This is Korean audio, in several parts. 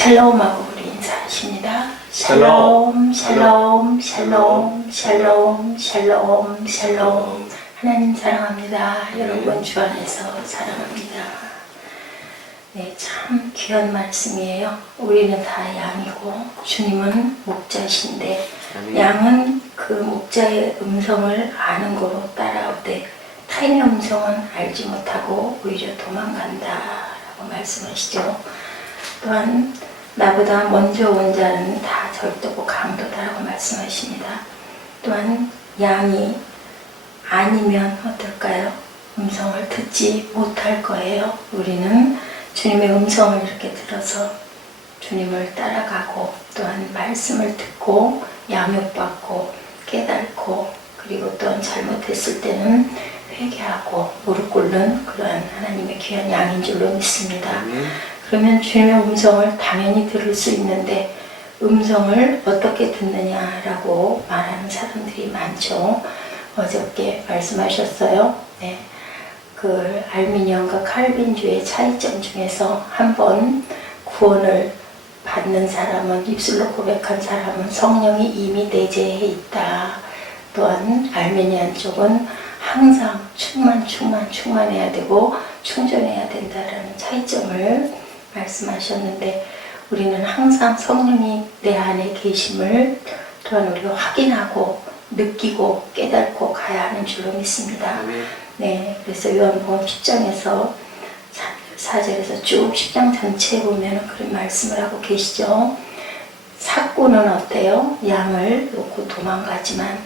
샬롬하고 우리 인사하십니다. 샬롬, 샬롬, 샬롬, 샬롬, 샬롬, 샬롬. 하나님 사랑합니다. 여러분 주 안에서 사랑합니다. 네, 참 귀한 말씀이에요. 우리는 다 양이고 주님은 목자신데 양은 그 목자의 음성을 아는 거로 따라오되 타인의 음성은 알지 못하고 오히려 도망간다라고 말씀하시죠. 또한 나보다 먼저 온 자는 다 절도고 강도다라고 말씀하십니다. 또한 양이 아니면 어떨까요? 음성을 듣지 못할 거예요. 우리는 주님의 음성을 이렇게 들어서 주님을 따라가고 또한 말씀을 듣고 양육받고 깨닫고 그리고 또한 잘못했을 때는 회개하고 무릎 꿇는 그러한 하나님의 귀한 양인 줄로 믿습니다. 그러면 주님의 음성을 당연히 들을 수 있는데 음성을 어떻게 듣느냐라고 말하는 사람들이 많죠. 어저께 말씀하셨어요. 네. 그 알미니언과 칼빈주의 차이점 중에서 한번 구원을 받는 사람은 입술로 고백한 사람은 성령이 이미 내재해 있다. 또한 알미니안 쪽은 항상 충만해야 되고 충전해야 된다라는 차이점을 말씀하셨는데 우리는 항상 성령이 내 안에 계심을 또한 우리가 확인하고 느끼고 깨닫고 가야 하는 줄로 믿습니다. 네, 그래서 요한복음 10장에서 4절에서 쭉 10장 전체에 보면 그런 말씀을 하고 계시죠. 삭구는 어때요? 양을 놓고 도망가지만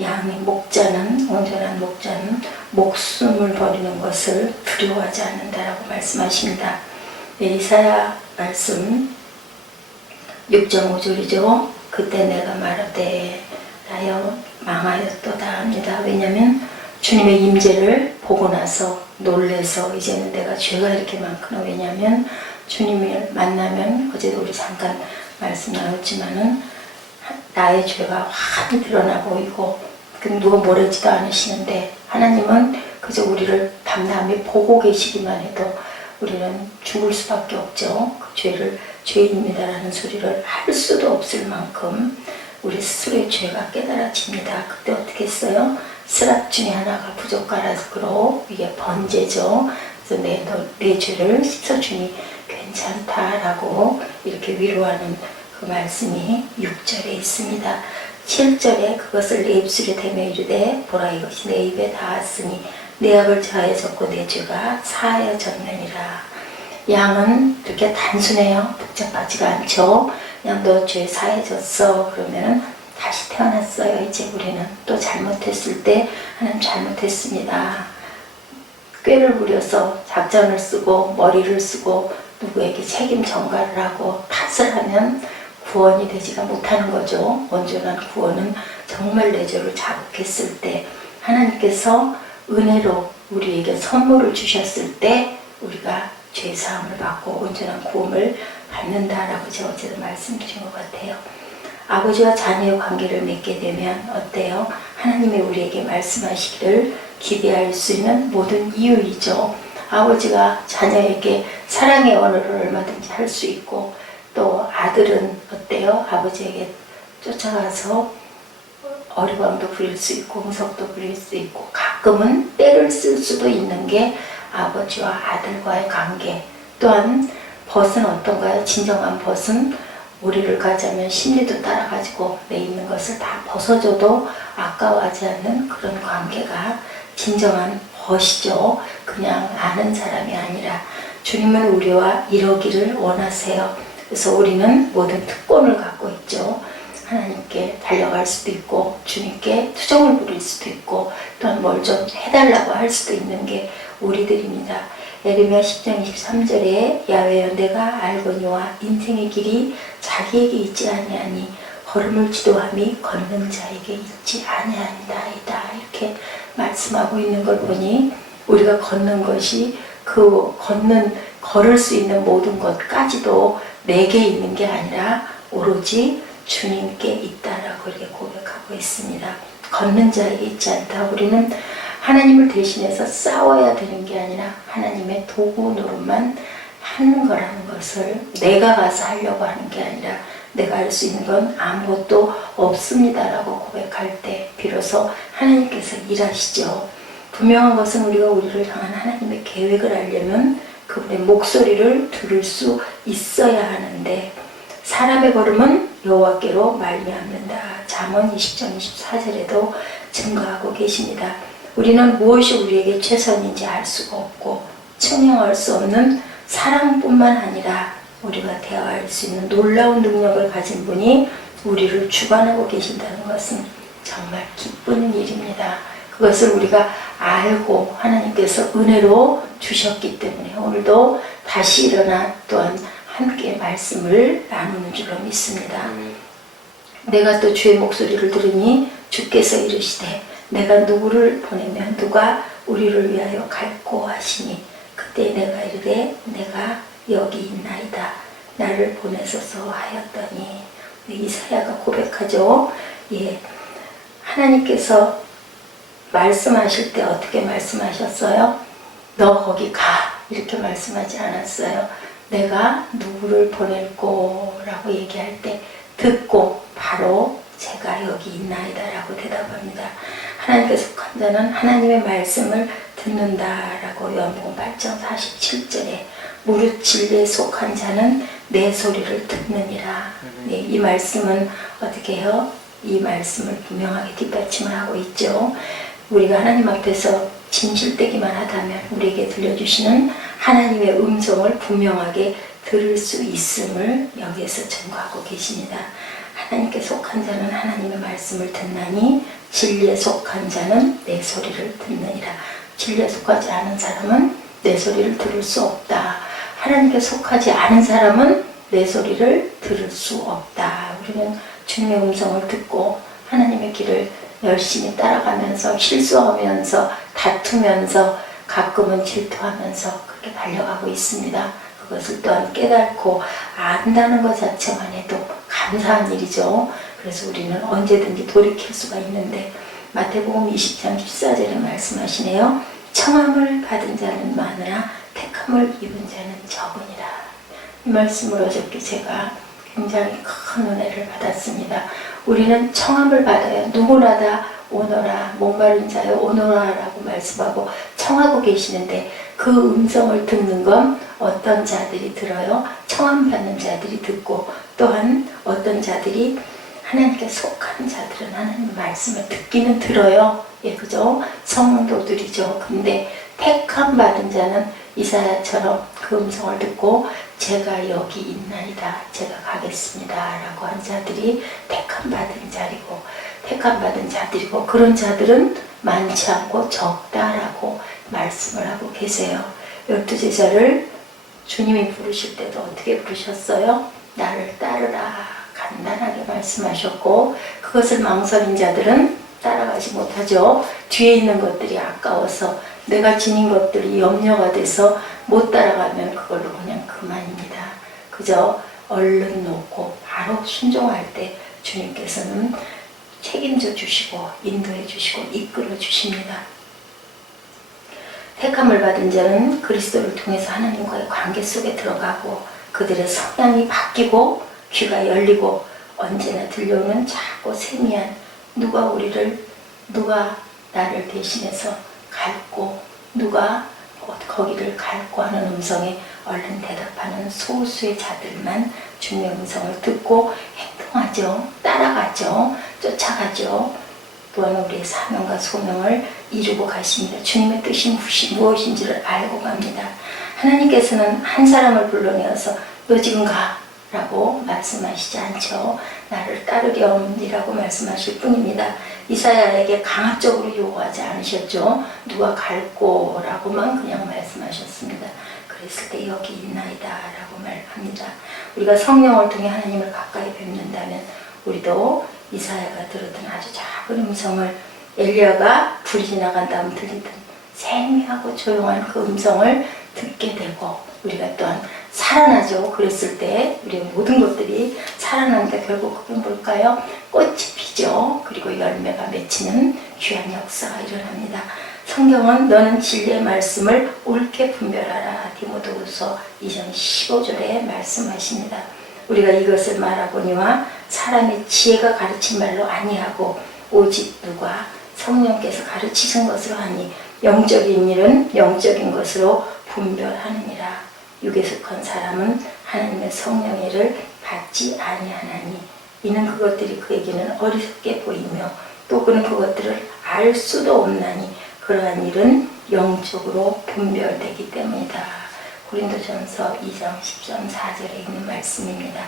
양의 목자는, 온전한 목자는 목숨을 버리는 것을 두려워하지 않는다라고 말씀하십니다. 네, 이사야 말씀 6.5절이죠. 그때 내가 말하되 나여 망하였도다 합니다. 왜냐하면 주님의 임재를 보고 나서 놀래서 이제는 내가 죄가 이렇게 많구나. 왜냐하면 주님을 만나면 어제도 우리 잠깐 말씀 나눴지만은 나의 죄가 환히 드러나 보이고 누가 모르지도 않으시는데 하나님은 그저 우리를 담담히 보고 계시기만 해도 우리는 죽을 수밖에 없죠. 그 죄를 죄인입니다라는 소리를 할 수도 없을 만큼 우리 스스로의 죄가 깨달아집니다. 그때 어떻게 했어요? 스랍 중에 하나가 부족가락으로 이게 번제죠. 그래서 내 죄를 씻어주니 괜찮다라고 이렇게 위로하는 그 말씀이 6절에 있습니다. 7절에 그것을 내 입술에 대며 이르되 보라 이것이 내 입에 닿았으니 내 악을 사하여졌고 내 죄가 사하여졌느니라. 양은 그렇게 단순해요. 복잡하지가 않죠. 그냥 너 죄 사해졌어. 그러면 다시 태어났어요. 이제 우리는 또 잘못했을 때 하나님 잘못했습니다. 꾀를 부려서 작전을 쓰고 머리를 쓰고 누구에게 책임 전가를 하고 탓을 하면 구원이 되지가 못하는 거죠. 온전한 구원은 정말 내 죄를 자복했을 때 하나님께서 은혜로 우리에게 선물을 주셨을 때 우리가 죄사함을 받고 온전한 구원을 받는다라고 제가 어제도 말씀드린 것 같아요. 아버지와 자녀의 관계를 맺게 되면 어때요? 하나님이 우리에게 말씀하시기를 기대할 수 있는 모든 이유이죠. 아버지가 자녀에게 사랑의 언어를 얼마든지 할 수 있고 또 아들은 어때요? 아버지에게 쫓아가서 어리광도 부릴 수 있고 홍석도 부릴 수 있고 가끔은 때를 쓸 수도 있는 게 아버지와 아들과의 관계. 또한 벗은 어떤가요? 진정한 벗은 우리를 가자면 심리도 따라가지고 내 있는 것을 다 벗어줘도 아까워하지 않는 그런 관계가 진정한 벗이죠. 그냥 아는 사람이 아니라 주님은 우리와 이러기를 원하세요. 그래서 우리는 모든 특권을 갖고 있죠. 하나님께 달려갈 수도 있고 주님께 투정을 부릴 수도 있고 또한 뭘 좀 해달라고 할 수도 있는 게 우리들입니다. 예레미야 10장 23절에 야훼여 내가 알거니와 인생의 길이 자기에게 있지 아니하니 걸음을 지도함이 걷는 자에게 있지 아니하니이다. 이렇게 말씀하고 있는 걸 보니 우리가 걷는 것이 그 걸을 수 있는 모든 것까지도 내게 있는 게 아니라 오로지 주님께 있다라고 이렇게 고백하고 있습니다. 걷는 자에게 있지 않다. 우리는 하나님을 대신해서 싸워야 되는 게 아니라 하나님의 도구 노릇만 하는 거라는 것을 내가 가서 하려고 하는 게 아니라 내가 할 수 있는 건 아무것도 없습니다라고 고백할 때 비로소 하나님께서 일하시죠. 분명한 것은 우리가 우리를 향한 하나님의 계획을 알려면 그분의 목소리를 들을 수 있어야 하는데 사람의 걸음은 여호와께로 말미암는다. 잠언 20장 24절에도 증거하고 계십니다. 우리는 무엇이 우리에게 최선인지 알 수가 없고 측량할 수 없는 사랑뿐만 아니라 우리가 대화할 수 있는 놀라운 능력을 가진 분이 우리를 주관하고 계신다는 것은 정말 기쁜 일입니다. 그것을 우리가 알고 하나님께서 은혜로 주셨기 때문에 오늘도 다시 일어나 또한 함께 말씀을 나누는 줄로 믿습니다. 내가 또 주의 목소리를 들으니 주께서 이르시되 내가 누구를 보내면 누가 우리를 위하여 갈꼬 하시니 그때 내가 이르되 내가 여기 있나이다. 나를 보내소서 하였더니 이사야가 고백하죠. 예, 하나님께서 말씀하실 때 어떻게 말씀하셨어요? 너 거기 가 이렇게 말씀하지 않았어요. 내가 누구를 보낼꼬 라고 얘기할 때 듣고 바로 제가 여기 있나이다 라고 대답합니다. 하나님께 속한 자는 하나님의 말씀을 듣는다라고 요한복음 8장 47절에 무릇 진리에 속한 자는 내 소리를 듣느니라. 네, 이 말씀은 어떻게 해요? 이 말씀을 분명하게 뒷받침을 하고 있죠. 우리가 하나님 앞에서 진실되기만 하다면 우리에게 들려주시는 하나님의 음성을 분명하게 들을 수 있음을 여기에서 증거하고 계십니다. 하나님께 속한 자는 하나님의 말씀을 듣나니 진리에 속한 자는 내 소리를 듣느니라. 진리에 속하지 않은 사람은 내 소리를 들을 수 없다. 하나님께 속하지 않은 사람은 내 소리를 들을 수 없다. 우리는 주님의 음성을 듣고 하나님의 길을 열심히 따라가면서 실수하면서 다투면서 가끔은 질투하면서 그렇게 달려가고 있습니다. 그것을 또한 깨닫고 안다는 것 자체만 해도 감사한 일이죠. 그래서 우리는 언제든지 돌이킬 수가 있는데 마태복음 20장 14절에 말씀하시네요. 청함을 받은 자는 많으나 택함을 입은 자는 적으니라. 이 말씀을 어저께 제가 굉장히 큰 은혜를 받았습니다. 우리는 청함을 받아야 누구나 다 오너라 목마른 자여 오너라 라고 말씀하고 청하고 계시는데 그 음성을 듣는 건 어떤 자들이 들어요? 청함 받는 자들이 듣고 또한 어떤 자들이 하나님께 속한 자들은 하나님의 말씀을 듣기는 들어요. 예, 그죠? 성도들이죠. 근데 택함 받은 자는 이사야처럼 그 음성을 듣고 제가 여기 있나이다. 제가 가겠습니다. 라고 한 자들이 택함 받은 자리고 택함 받은 자들이고 그런 자들은 많지 않고 적다라고 말씀을 하고 계세요. 12제자를 주님이 부르실 때도 어떻게 부르셨어요? 나를 따르라 간단하게 말씀하셨고 그것을 망설인 자들은 따라가지 못하죠. 뒤에 있는 것들이 아까워서 내가 지닌 것들이 염려가 돼서 못 따라가면 그걸로 그냥 그만입니다. 그저 얼른 놓고 바로 순종할 때 주님께서는 책임져 주시고 인도해 주시고 이끌어 주십니다. 택함을 받은 자는 그리스도를 통해서 하나님과의 관계 속에 들어가고 그들의 성향이 바뀌고 귀가 열리고 언제나 들려오는 작고 세미한 누가 나를 대신해서 갈고 누가 거기를 갈고 하는 음성에 얼른 대답하는 소수의 자들만 주님의 음성을 듣고 행동하죠. 따라가죠. 쫓아가죠. 또한 우리의 사명과 소명을 이루고 가십니다. 주님의 뜻이 무엇인지를 알고 갑니다. 하나님께서는 한 사람을 불러내어서 너 지금 가 라고 말씀하시지 않죠. 나를 따르렴이라고 말씀하실 뿐입니다. 이사야에게 강압적으로 요구하지 않으셨죠. 누가 갈고 라고만 그냥 말씀하셨습니다. 그랬을 때 여기 있나이다 라고 말합니다. 우리가 성령을 통해 하나님을 가까이 뵙는다면 우리도 이사야가 들었던 아주 작은 음성을 엘리야가 불이 지나간 다음 들리던 세미하고 조용한 그 음성을 듣게 되고 우리가 또한 살아나죠. 그랬을 때 우리의 모든 것들이 살아나니까 결국 그게 뭘까요? 꽃이 피죠. 그리고 열매가 맺히는 귀한 역사가 일어납니다. 성경은 너는 진리의 말씀을 옳게 분별하라. 디모데후서 2장 15절에 말씀하십니다. 우리가 이것을 말하거니와 사람의 지혜가 가르친 말로 아니하고 오직 누가 성령께서 가르치신 것으로 하니 영적인 일은 영적인 것으로 분별하느니라. 육에 속한 사람은 하나님의 성령의 일을 받지 아니하나니 이는 그것들이 그에게는 어리석게 보이며 또 그는 그것들을 알 수도 없나니 그러한 일은 영적으로 분별되기 때문이다. 고린도전서 2장 13, 4절에 있는 말씀입니다.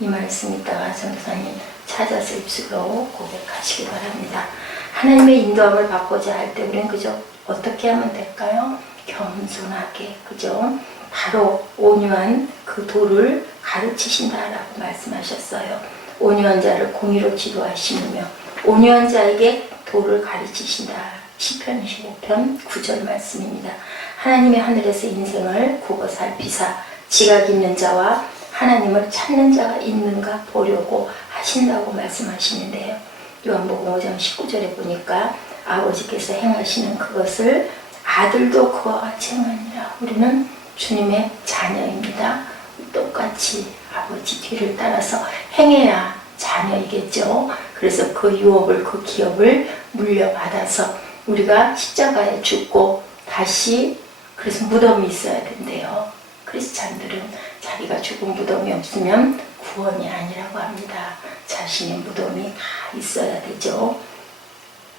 이 말씀 이따가 전도사님 찾아서 입술로 고백하시기 바랍니다. 하나님의 인도함을 받고자 할 때 우리는 그저 어떻게 하면 될까요? 겸손하게, 그죠? 바로 온유한 그 도를 가르치신다라고 말씀하셨어요. 온유한 자를 공의로 지도하시며 온유한 자에게 도를 가르치신다. 시편 25편 9절 말씀입니다. 하나님의 하늘에서 인생을 굽어 살피사 지각 있는 자와 하나님을 찾는 자가 있는가 보려고 하신다고 말씀하시는데요. 요한복음 5장 19절에 보니까 아버지께서 행하시는 그것을 아들도 그와 같이 행하니라. 우리는 주님의 자녀입니다. 똑같이 아버지 뒤를 따라서 행해야 자녀이겠죠. 그래서 그 유업을, 그 기업을 물려받아서 우리가 십자가에 죽고 다시, 그래서 무덤이 있어야 된대요. 크리스찬들은 자기가 죽은 무덤이 없으면 구원이 아니라고 합니다. 자신의 무덤이 다 있어야 되죠.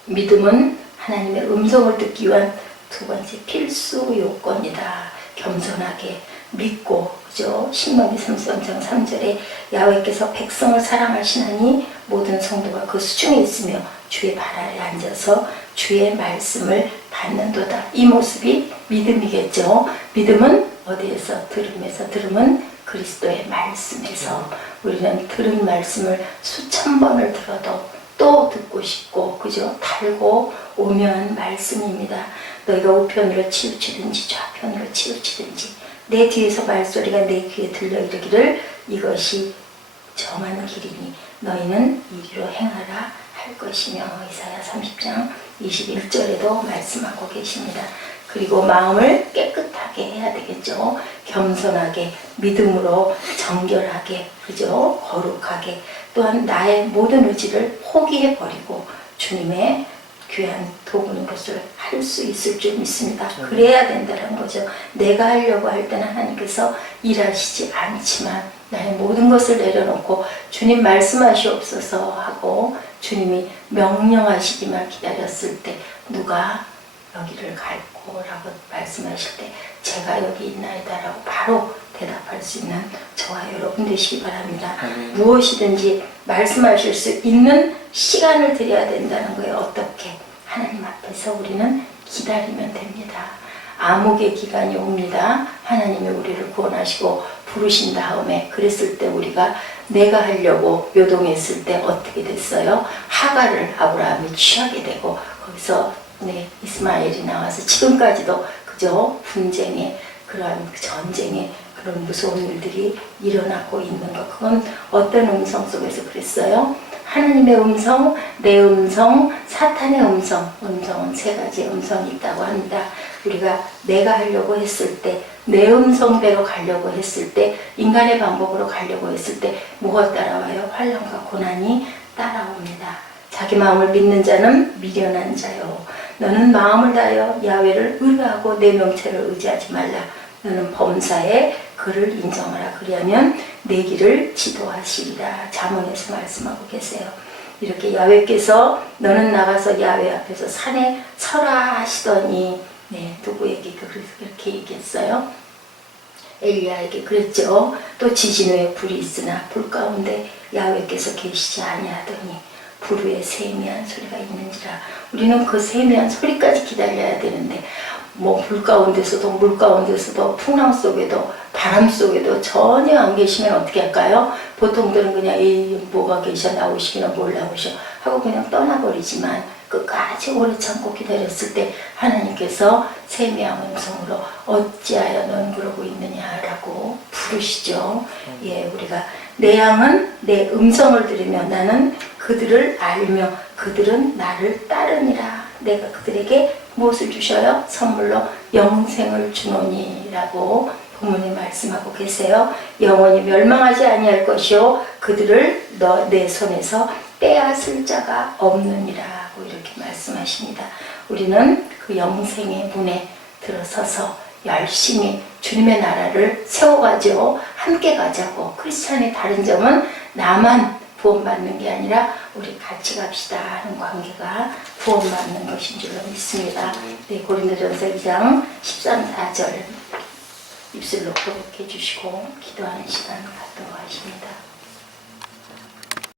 믿음은 하나님의 음성을 듣기 위한 두 번째 필수 요건이다. 겸손하게 믿고, 그죠? 신명기 33장 3절에 야훼께서 백성을 사랑하시나니 모든 성도가 그 수중에 있으며 주의 발 아래 앉아서 주의 말씀을 받는도다. 이 모습이 믿음이겠죠. 믿음은 어디에서? 들음에서. 들음은 그리스도의 말씀에서. 우리는 들은 말씀을 수천 번을 들어도 또 듣고 싶고, 그죠? 달고 오묘한 말씀입니다. 너희가 우편으로 치우치든지 좌편으로 치우치든지 내 뒤에서 말소리가 내 귀에 들려 이르기를 이것이 정한 길이니 너희는 이리로 행하라 할 것이며 이사야 30장 21절에도 말씀하고 계십니다. 그리고 마음을 깨끗하게 해야 되겠죠. 겸손하게, 믿음으로 정결하게, 그죠? 거룩하게, 또한 나의 모든 의지를 포기해버리고 주님의 귀한 도구는 것을 할 수 있을 줄 믿습니다. 그래야 된다는 거죠. 내가 하려고 할 때는 하나님께서 일하시지 않지만 나의 모든 것을 내려놓고 주님 말씀하시옵소서 하고 주님이 명령하시기만 기다렸을 때 누가 여기를 갈고 라고 말씀하실 때 제가 여기 있나이다 라고 바로 대답할 수 있는 저와 여러분 되시기 바랍니다. 무엇이든지 말씀하실 수 있는 시간을 드려야 된다는 거예요. 어떻게? 하나님 앞에서 우리는 기다리면 됩니다. 암흑의 기간이 옵니다. 하나님이 우리를 구원하시고 부르신 다음에 그랬을 때 우리가 내가 하려고 요동했을 때 어떻게 됐어요? 하갈을 아브라함이 취하게 되고 거기서 이스마엘이 나와서 지금까지도 그저 분쟁에 그러한 전쟁에 그런 무서운 일들이 일어나고 있는 것. 그건 어떤 음성 속에서 그랬어요? 하나님의 음성, 내 음성, 사탄의 음성. 음성은 세 가지 음성이 있다고 합니다. 우리가 내가 하려고 했을 때, 내 음성대로 가려고 했을 때, 인간의 방법으로 가려고 했을 때 무엇 따라와요? 환난과 고난이 따라옵니다. 자기 마음을 믿는 자는 미련한 자요. 너는 마음을 다하여 야훼를 의뢰하고 내 명체를 의지하지 말라. 너는 범사에 그를 인정하라. 그리하면 내 길을 지도하시리라. 잠언에서 말씀하고 계세요. 이렇게 야훼께서 너는 나가서 야훼 앞에서 산에 서라 하시더니 누구에게 그렇게 얘기했어요? 엘리야에게 그랬죠. 또 지진 후에 불이 있으나 불 가운데 야훼께서 계시지 아니하더니 불 위에 세미한 소리가 있는지라. 우리는 그 세미한 소리까지 기다려야 되는데 불 가운데서도 물 가운데서도 풍랑 속에도 바람 속에도 전혀 안 계시면 어떻게 할까요? 보통들은 그냥 뭐가 계셔 나오시기나 뭘 나오셔 하고 그냥 떠나버리지만 끝까지 오래 참고 기다렸을 때 하나님께서 세미한 음성으로 어찌하여 넌 그러고 있느냐라고 부르시죠. 우리가 내 양은 내 음성을 들으며 나는 그들을 알며 그들은 나를 따르니라. 내가 그들에게 무엇을 주셔요? 선물로 영생을 주노니라고 본문에 말씀하고 계세요. 영원히 멸망하지 아니할 것이요 그들을 내 손에서 빼앗을 자가 없느니라고 이렇게 말씀하십니다. 우리는 그 영생의 문에 들어서서 열심히 주님의 나라를 세워가지고 함께 가자고. 크리스찬의 다른 점은 나만 구원받는 게 아니라 우리 같이 갑시다 하는 관계가 구원받는 것인 줄로 믿습니다. 네, 고린도전서 2장 13, 14절 입술로 고백해 주시고 기도하는 시간 갖도록 하십니다.